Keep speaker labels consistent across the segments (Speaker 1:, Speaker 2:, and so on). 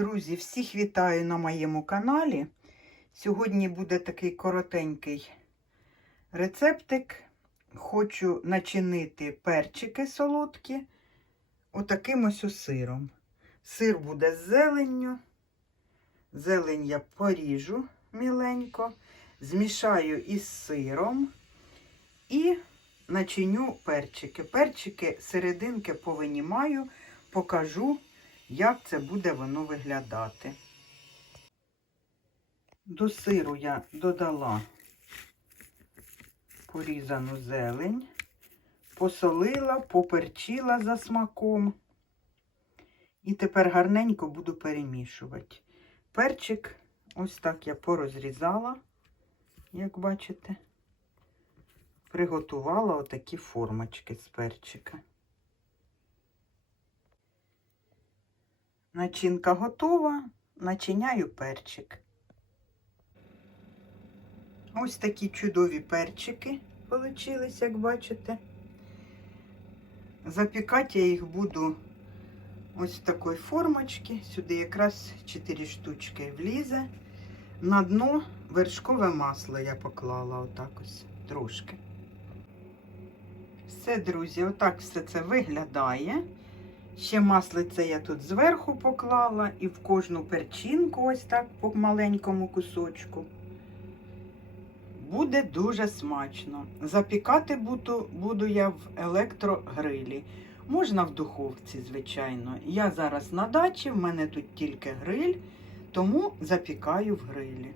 Speaker 1: Друзі, всіх вітаю на моєму каналі. Сьогодні буде такий коротенький рецептик. Хочу начинити перчики солодкі отаким ось сиром. Сир буде з зеленню. Зелень я поріжу міленько, змішаю із сиром і начиню перчики. Перчики серединки повинімаю, покажу як це буде воно виглядати. До сиру я додала порізану зелень, посолила, поперчила за смаком. І тепер гарненько буду перемішувати. Перчик ось так я порозрізала, як бачите, приготувала отакі формочки з перчика. Начинка готова, начиняю перчик. Ось такі чудові перчики получились, як бачите. Запікати я їх буду ось в такої формочки. Сюди якраз 4 штучки влізе. На дно вершкове масло я поклала отак ось трошки. Все, друзі, отак все це виглядає. Ще маслице я тут зверху поклала і в кожну перчинку ось так по маленькому кусочку. Буде дуже смачно. Запікати буду, буду я в електрогрилі. Можна в духовці, звичайно. Я зараз на дачі, в мене тут тільки гриль, тому запікаю в грилі.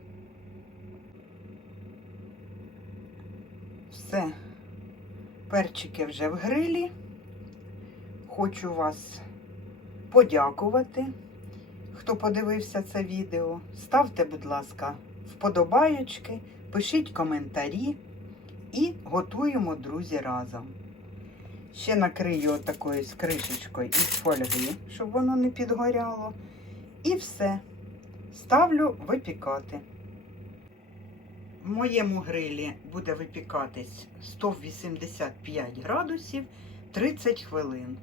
Speaker 1: Все, перчики вже в грилі. Хочу вас подякувати, хто подивився це відео. Ставте, будь ласка, вподобаєчки, пишіть коментарі і готуємо, друзі, разом. Ще накрию такою кришечкою із фольги, щоб воно не підгоряло. І все. Ставлю випікати. В моєму грилі буде випікатись 185 градусів 30 хвилин.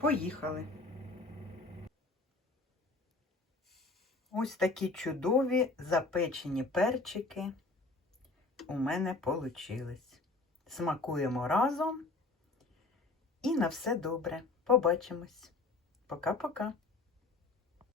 Speaker 1: Поїхали. Ось такі чудові запечені перчики у мене получились. Смакуємо разом і на все добре. Побачимось. Пока-пока.